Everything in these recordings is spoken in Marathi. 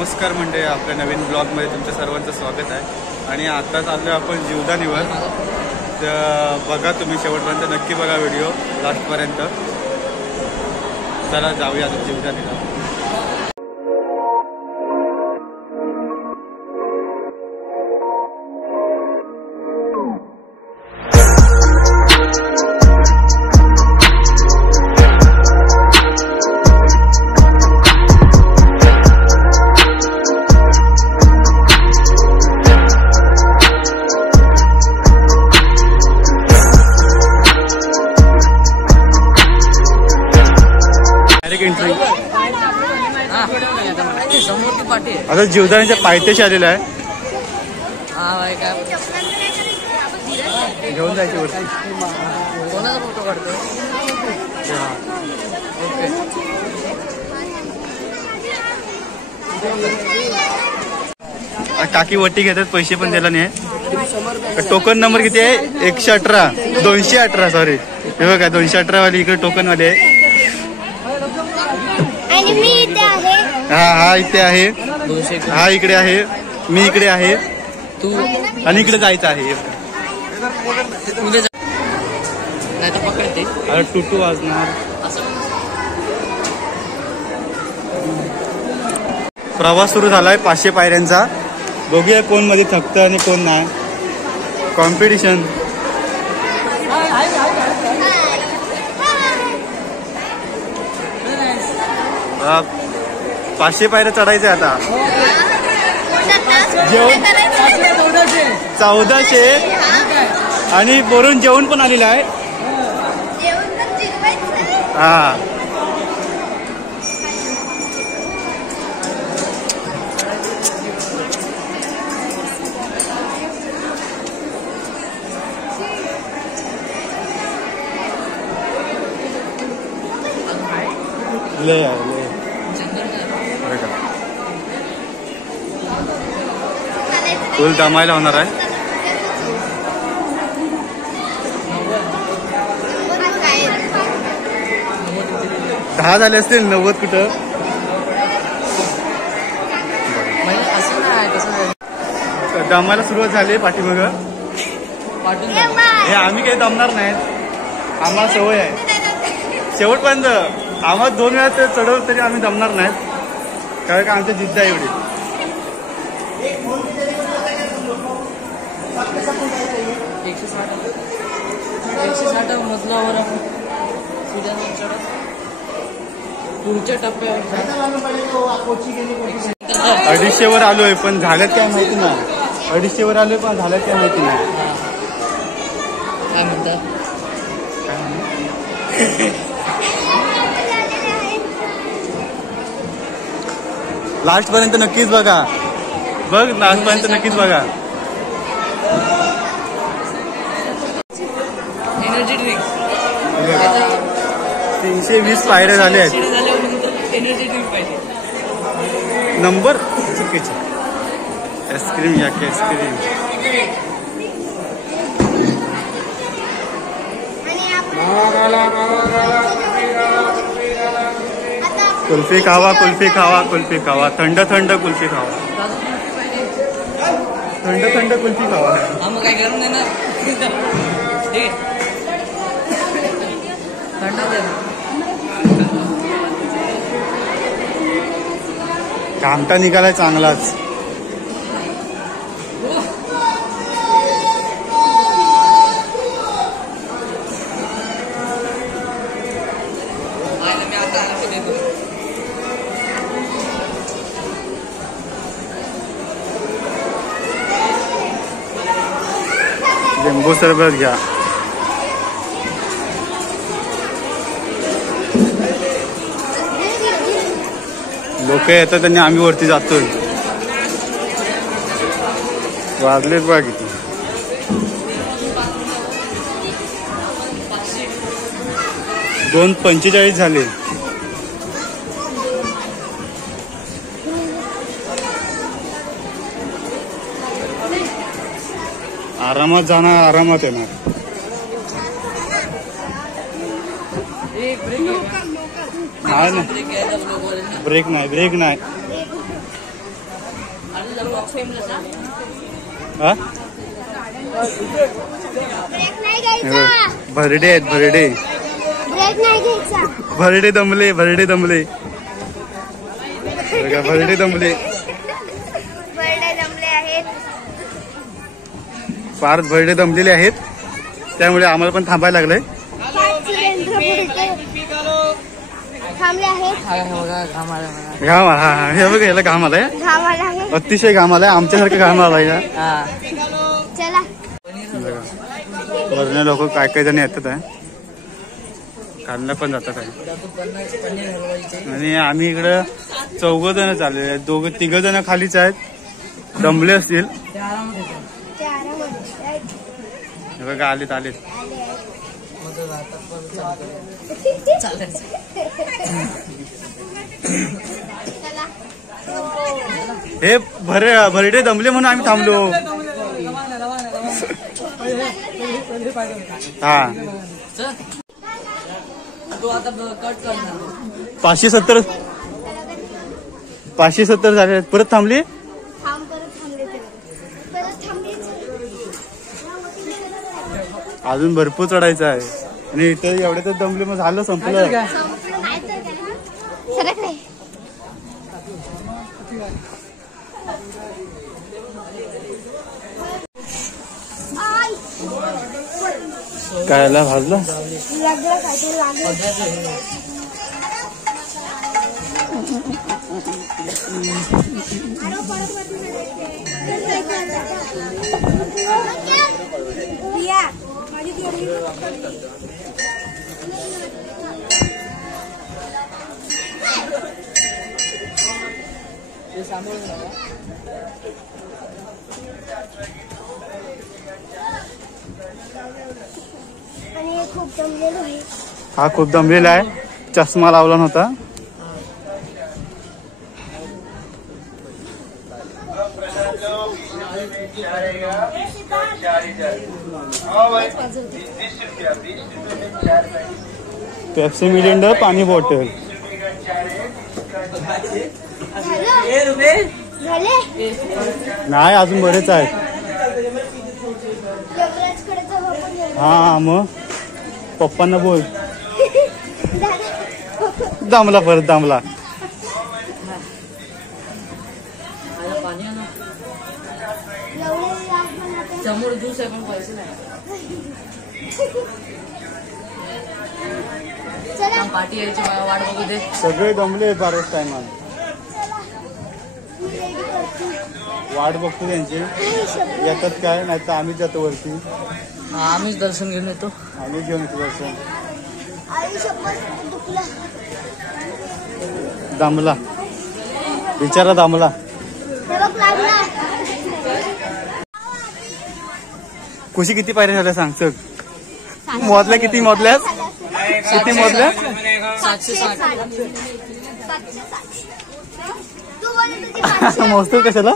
नमस्कार मंडळी, आपल्या नवीन ब्लॉगमध्ये तुमच्या सर्वांचं स्वागत आहे. आणि आता चाललो आपण जीवदानीवर. तर बघा तुम्ही शेवटपर्यंत, नक्की बघा व्हिडिओ लास्टपर्यंत. चला जाऊया जीवदानीला. आता जीवदानीच्या पायथ्याशी आलेला आहे. घेऊन जायची वरती. कोणाचा फोटो काढतो? टाकी वटी घेतात, पैसे पण दिला नाही. टोकन नंबर किती आहे? 118 218 सॉरी. हे बघा 218 वाली इकडे टोकन वाले आहे. हा इथे आहे, हा इकडे आहे, मी इकडे आहे, तू आणि इकडे जायचं आहे. नाही तर पकडते. अरे टुटू वाजणार. प्रवास सुरू झालाय 500 पायऱ्यांचा. बघूया कोण मध्ये थकतं आणि कोण नाही. कॉम्पिटिशन. हा 500 पायऱ्या चढायचे आता. जेवण 1400 आणि वरून जेवण पण आलेलं आहे. हा ले फुल दमायला होणार आहे. दहा झाले असतील, 90 कुठं. दमायला सुरुवात झाली पाठीमाग. हे आम्ही काही दमणार नाहीत, आम्हाला सवय आहे. शेवटपर्यंत आम्हाला 2 वेळा ते चढवलं तरी आम्ही दमणार नाहीत, कारण का आमची जिद्द आहे एवढी. मजलावर पुढच्या टप्प्यावर 250 वर आलोय, पण झाल्यात काय माहिती नाही. 250 वर आलोय, पण झाल्यात काय माहिती नाही. काय म्हणतात? लास्ट पर्यंत नक्कीच बघा. बघ लास्ट पर्यंत नक्कीच बघा. एनर्जी ड्रिंक 320 पायऱ्या झाल्या आहेत. एनर्जी ड्रिंक पाहिजे. नंबर चुकीचे. आईस्क्रीम या की आईस्क्रीम. कुल्फी खावा, कुल्फी खावा, कुल्फी खावा. थंड थंड कुल्फी खावा. थंड थंड कुल्फी खावा. मग काय करून देणार? ठीक आहे. घामटा निघालाय चांगलाच. लिंबू सरबत घ्या. लोक येतात आणि आम्ही वरती जातोय. वाजलेत बघा किती. दोन 45 झाले. आरामात जाणार, आरामात येणार. नाही ना, ब्रेक नाही, ब्रेक नाही. हा भरडे आहेत भरडे भरडे दमले भरडे दमले बघा भरडे दमले फार भरडे दमलेले आहेत त्यामुळे आम्हाला पण थांबायला लागलंय घाम हा हे बघा याला घाम आलाय अतिशय घाम आलाय आमच्यासारखं घाम आलाय का वरने लोक काय जण येतात आहे खाल्लं पण जातात आहे आणि आम्ही इकडं 4 जण चाललेले आहेत 3 जण खालीच आहेत दमले असतील बघा आलेत हे भरडे दमले म्हणून आम्ही थांबलो हा 570 झाले परत थांबली अजून भरपूर चढायचं आहे आणि इथं एवढे तर दमले मग झालं संपलं कायला भाजलं हा खूप दमलेला आहे चष्मा लावला नव्हता पेप्सी मिरिंडा पाणी बॉटल नाही अजून बरेच आहेत हा मग पप्पांना बोल दमला परत दमला समोर ज्यूस आहे पण पैसे नाही पार्टी यायची वाट बघू दे सगळे दमले बारच टायमात वाट बघतो त्यांची येतात काय नाही तर आम्हीच जातो वरती आम्हीच दर्शन घेऊन येतो आम्हीच घेऊन येतो दर्शन दमला बिचारा दमला खुशी किती पायऱ्या झाल्या सांग सग मोजल्या किती मोजल्या किती मोजल्या 760 मोजतो कशाला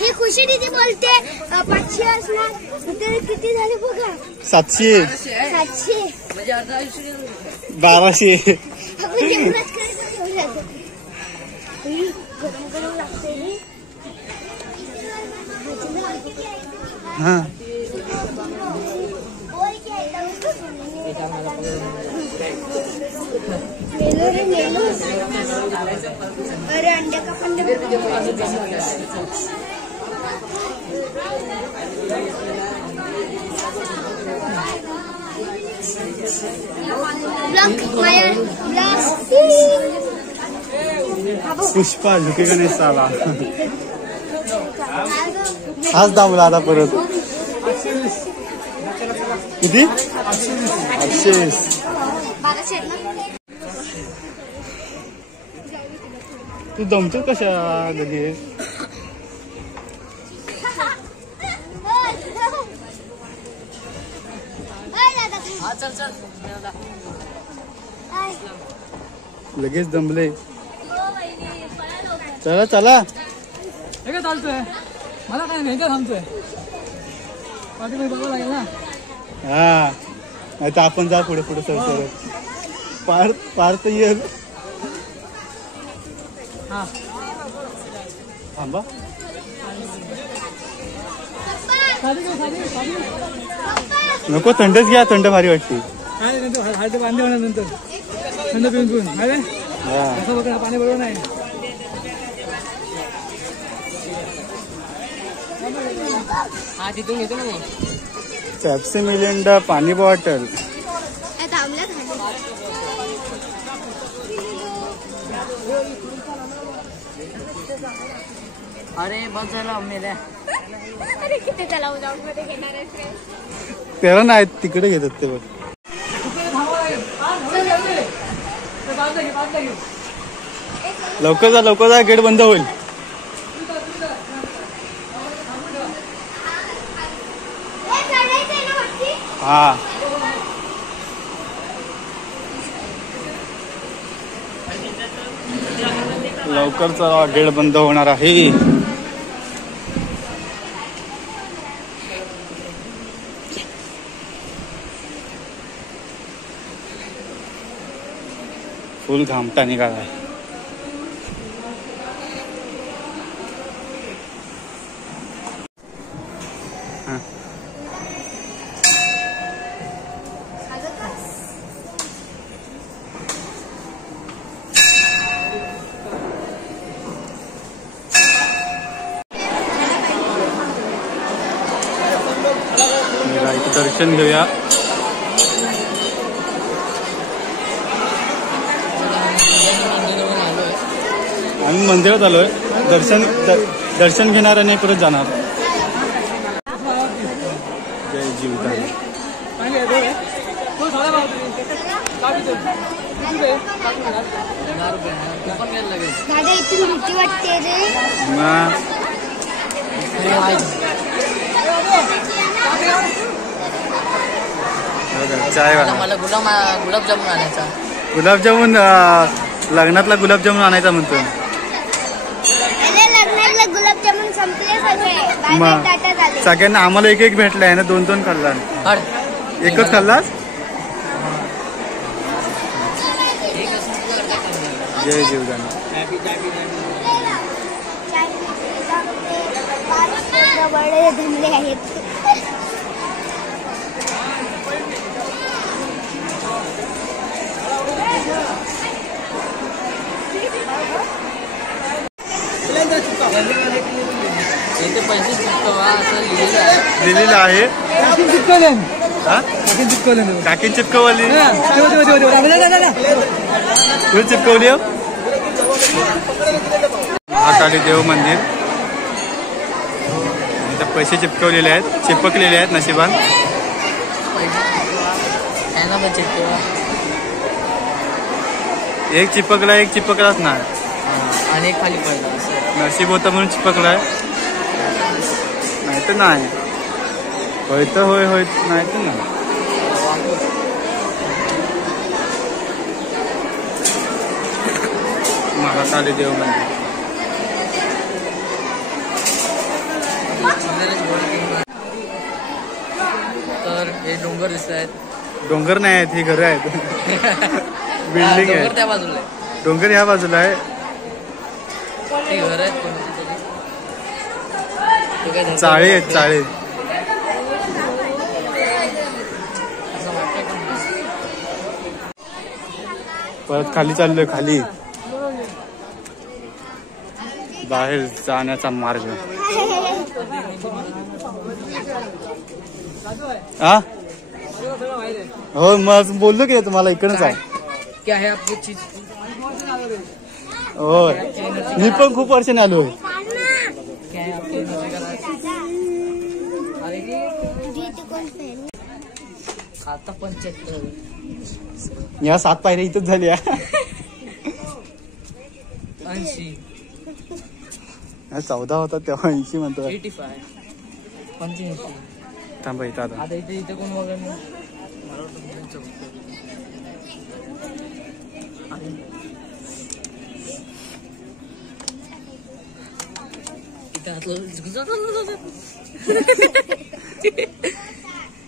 ही खुशी दीदी बोलते 500 असणार तर किती झाले बघा 700 म्हणजे 1200 गरम गरम लागते हा मेलो रे मेलो अरे अंडे का पंडे ब्लॉक मायर ब्लॉक पुष्पा झुकेगा नाही साला हाच दामला आता परत किती 800 तू दमतो कशा लगेच लगेच दमले चला चला हे काय चालतोय मला काय नाही थांबतोय पाठी बघावं लागेल ना हा नाही तर आपण जा पुढे पुढे सर पार पार तर येईल हा थांबा नको थंडच घ्या थंड भारी वाटते हात बांधे होणार नंतर थंड पिऊन माहिती कसं बघा पाणी बरोबर नाही हा तिथून घेतो ना पेप्सी मिलिंडा पाणी बॉटल अरे बस झालं मेल्या किती त्याला उदाहरण मध्ये घेणार आहे त्याला नाही तिकडे घेतात ते बघ लवकर जा गेट बंद होईल हा लवकर चला गेट बंद होणार आहे फुल घामटा निघाला इथं दर्शन घेऊया आम्ही मंदिरात आलोय दर्शन घेणार आणि परत जाणार जय जीवदान दादा इथून भीती वाटते रे चाय मला गुलाबजामुन आणायचा गुलाबजामुन लग्नातला गुलाबजामुन आणायचा म्हणतो लग्नातला गुलाबजामुन संपले सगळे सगळ्यांना आम्हाला एक भेटलाय ना 2 खाल्ला एकच खाल्ला जय जीवदान बडे धंदे आहेत दिलेलं आहे काकी चिपकवली तू चिपकवली महाकाली देव मंदिर पैसे चिपकवलेले आहेत चिपकलेले आहेत नशिबान एक चिपकलाच ना आणि खाली पडला नशीब होतं म्हणून चिपकलाय नाही तर नाही होय तर होय नाही तर नाही महाकाली देव मंदिर तर हे डोंगर दिसत आहेत डोंगर नाही आहेत ही घरं आहेत बिल्डिंग आहे त्या बाजूला डोंगर ह्या बाजूला आहे घर आहेत चाळे आहेत चाळे परत खाली चाललोय खाली बाहेर जाण्याचा मार्ग हा हो मग बोललो की तुम्हाला इकडच आहे क्या है आपकी चीज हो मी पण खूप वर्षाने आलोय आता 75 या 7 पायऱ्या इथंच झाल्या 80 14 होता तेव्हा 80 म्हणतो 85 थांबा इथं आता इथे कोण वगैरे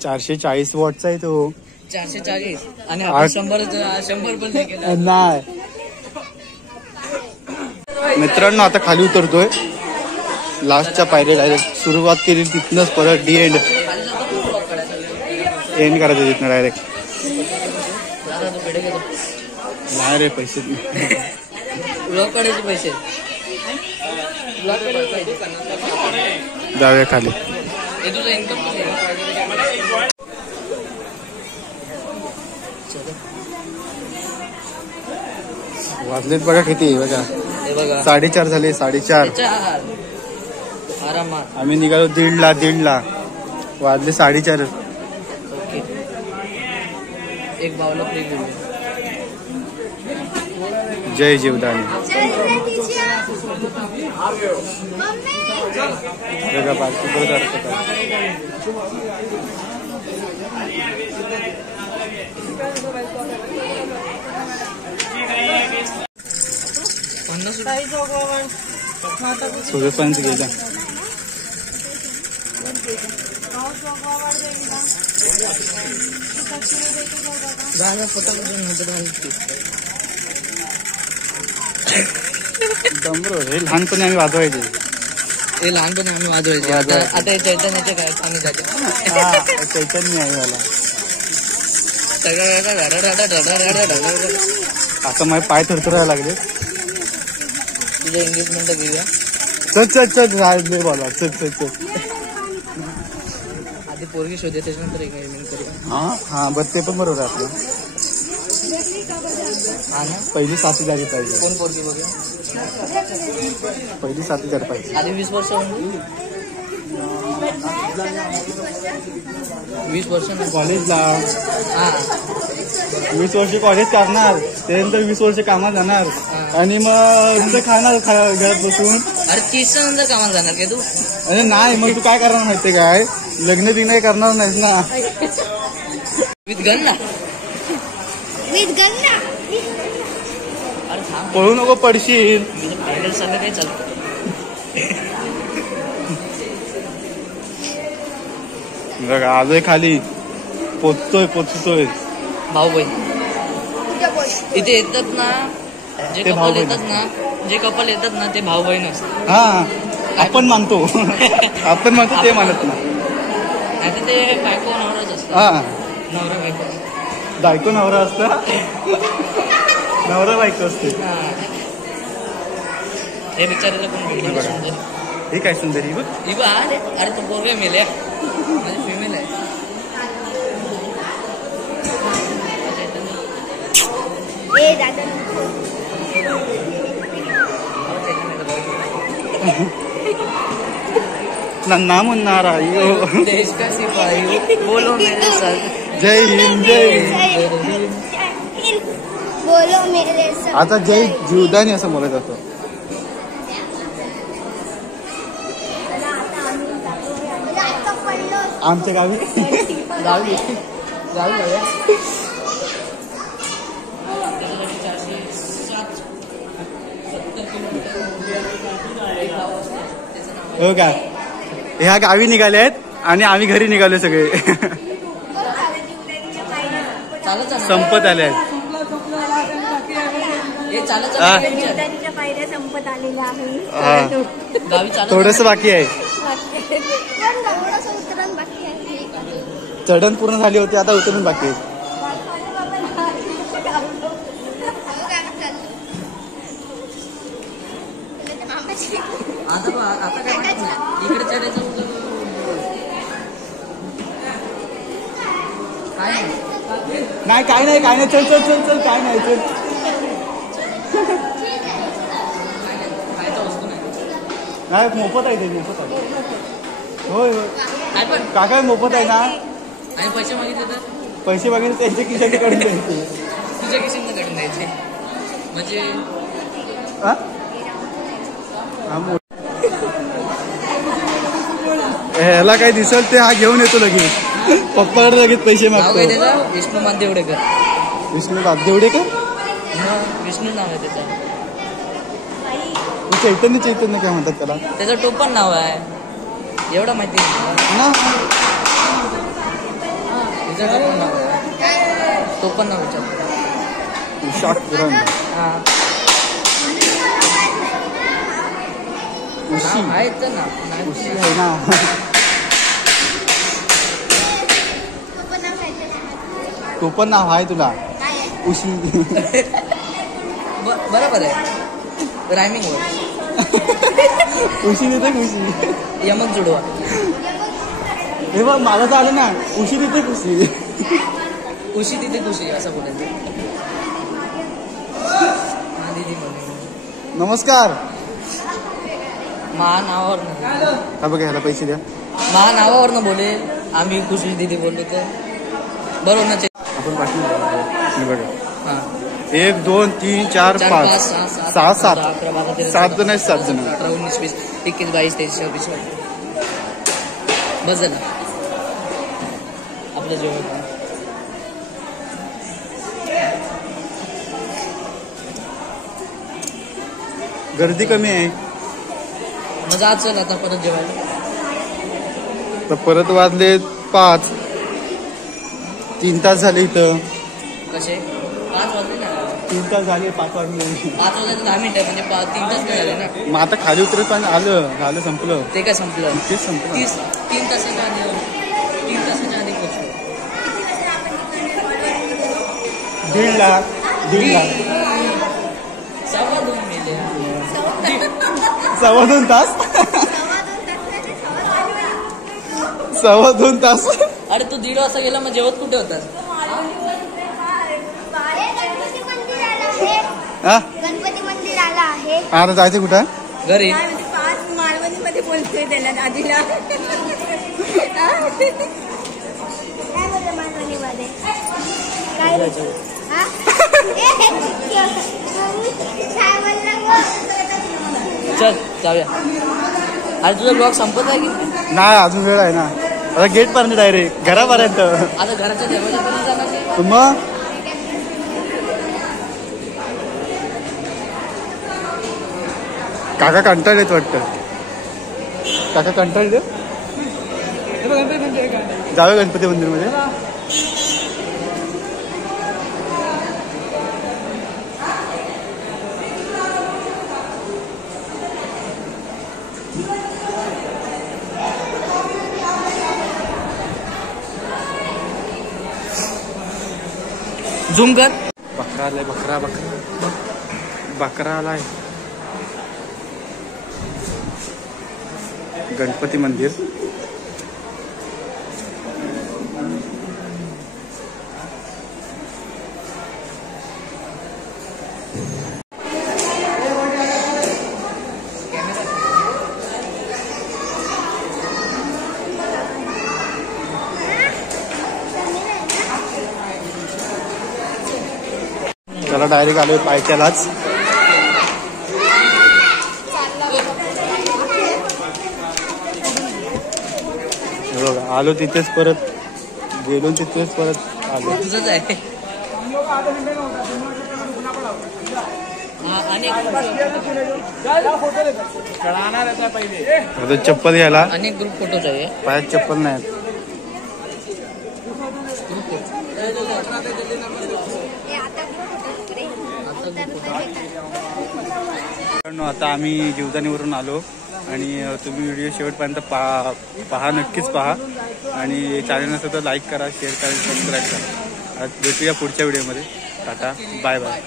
$440 वॉटचा आहे तो 440 आणि 100 पण नाही केला नाही मित्रांनो आता खाली उतरतोय. लास्टच्या पायरी डायरेक्ट सुरुवात केली तिथनंच परत डी एंड करायचं तिथनं डायरेक्ट. नाही रे पैसे पैसे जाऊया खाली. वाजलेत बघा किती बघा. 4:30 झाले. 4:30 आरामात आम्ही निघालो 1:30 वाजले 4:30. ओके एक बावला फ्री घेऊ. जय जीवदानी. बघा बाकी परत सूर्यपानच गेला. डमरू हे लहानपणी आम्ही वाजवायचे. हे लहानपणी आम्ही वाजवायचे. आता हे चैतन्याचे काय आम्ही जाते. चैतन्य आहे मला. आता माझे पाय थरथरायला लागले. तुझ्या एंगेजमेंट घेऊया. चल राहिले बोला. चल आधी पोरगी शोधे त्याच्यानंतर एंगेजमेंट करूया. हा बरं ते पण बरोबर आहे आपलं. हा ना पहिली साथी झाली पाहिजे. कोण पोरगी बघूया. पहिली साथी झाली पाहिजे. आधी 20 वर्ष 20 वर्ष कॉलेजला. हा 20 वर्ष कॉलेज करणार. त्यानंतर 20 वर्ष कामात जाणार. आणि मग तुझं खाणार घरात बसून. अरे 30 नंतर कामाला जाणार काय तू. अरे नाही मग तू काय करणार माहितीये काय. लग्न बिग्न करणार नाहीस ना. विथ गन ना. अरे थांब पळू नको पडशील. फायनल सगळं काही चालतं. बघा आजही खाली पोचतोय भाऊ बहीण इथे येतात ना. जे ते कपल भाऊ बहीण. येतात ना ते भाऊ बहीण असतात. हा आपण मानतो. आपण मानतो ते मानत ना. नाही तर ते बायको नवराच असतात. हा नवरा बायको. बायको नवरा असता. नवरा बायको असते. हे बिचारीला कोण बोलणार सुंदर. हे काय सुंदरी बघ. अरे तो पोरगा मेले माझी फिमेल आहे. नन्ना मुन्ना रायो. देश का सिपाही बोलो मेरे साथ. जय हिंद जय हिंद. बोलो मेरे साथ. आता जय जीवदानी असं बोलत जातो. आमच्या गावी गावी हो का. ह्या गावी निघाले आहेत आणि आम्ही घरी निघालो सगळे. संपत आले आहेत. पायऱ्या संपत आलेल्या आहे. थोडस बाकी आहे. चढण पूर्ण झाली होती. आता उतरून बाकी आहे. आता काय इकडे चढायचं नाही काय नाही चल काय नाही चल. खायचा वस्तू नाही मोफत आहे ते. मोफत आहे. होय काय पण काका मोफत आहे ना. आणि पैसे मागितले तर पैसे मागितले त्यांच्या खिशाने काढून द्यायचे. तुझ्या खिशाने काढून द्यायचे म्हणजे. ह्याला काय दिसल ते हा घेऊन येतो लगेच. पप्पाकडे लगेच पैसे मागतो. विष्णू मानदेवडेकर. विष्णू देवडेकर. विष्णू नाव आहे त्याचं. चैतन्य काय म्हणतात त्याला. त्याचं टोपण नाव आहे. एवढं माहिती ना. त्याचं टोपण नाव आहे. टोपण नाव विचार. शाक पुराण. हा उशी आहेत ना उशी आहे ना. तो पण नाव आहे तुला उशी. बरोबर आहे रायमिंग वर उशी देते खुशी. यमक जुडवा हे बघ मला तर आलं ना उशी देते खुशी. खुशी तिथे खुशी असं बोलायचं. हा दीदी म्हणून नमस्कार. महानावावर हा बघा ह्याला पैसे द्या. महानावावर बोले आम्ही खुशी दीदी बोललो तर बरोबर ना. आपण बाकी बघा हा 1 2 3 4 5 6 7 7 जण आहेत. 7 जण 18 19 20 21 22 23 24 बस झालं आपलं जेवण. गर्दी कमी आहे. मजा आज चल आता परत जेवायला. तर परत वाजले 5. 3 तास झाले इथं. कसे 5 वाजले ना. 3 तास झाले 5 वाजले. 5 वाजले 10 मिनिटं म्हणजे 3 तास नाही झाले ना. मग आता खाली उतरत पण झालं संपलं. ते काय संपलं तेच संपलं. 3 तासाच्या आधी पोहोचलो. 1.5 लाख 1.5 लाख 2.25 मिनिटं 2.25 तास 2.25 तास. अरे तू 1:30 वाजता गेला मग जेवत कुठे होतास. हा गणपती मंदिराला आहे. आता जायचं कुठं. घरी मालवणीमध्ये बोलतोय त्याला आधीला. काय बोललं मालवणीमध्ये काय हा? काय बोलला गं? चल जाऊया. अरे तुझा ब्लॉग संपत आहे की नाही अजून वेळ आहे ना. आता गेट पर्यंत डायरेक्ट घरापर्यंत. आता घराच्या दरवाजापर्यंत जाणार की? मग काका कंटाळलेत वाटतं. काका कंटाळले. जाऊया गणपती मंदिरमध्ये. झूम कर. बकरा आलाय. बकरा आलाय. गणपती मंदिर. त्याला डायरेक्ट आलोय पायथ्यालाच. बघा आलो तिथेच परत गेलो तिथेच परत आलो. तुझंच आहे. आता चप्पल घ्यायला अनेक ग्रुप फोटोच आहे. पायात चप्पल नाही. आता आम्ही जीवदानीवरून आलो आणि तुम्ही व्हिडिओ शेवटपर्यंत पहा नक्कीच पहा आणि चॅनल नसेल तर लाईक करा, शेअर करा, सबस्क्राईब करा. आज भेटूया पुढच्या व्हिडिओमध्ये. Tata bye bye.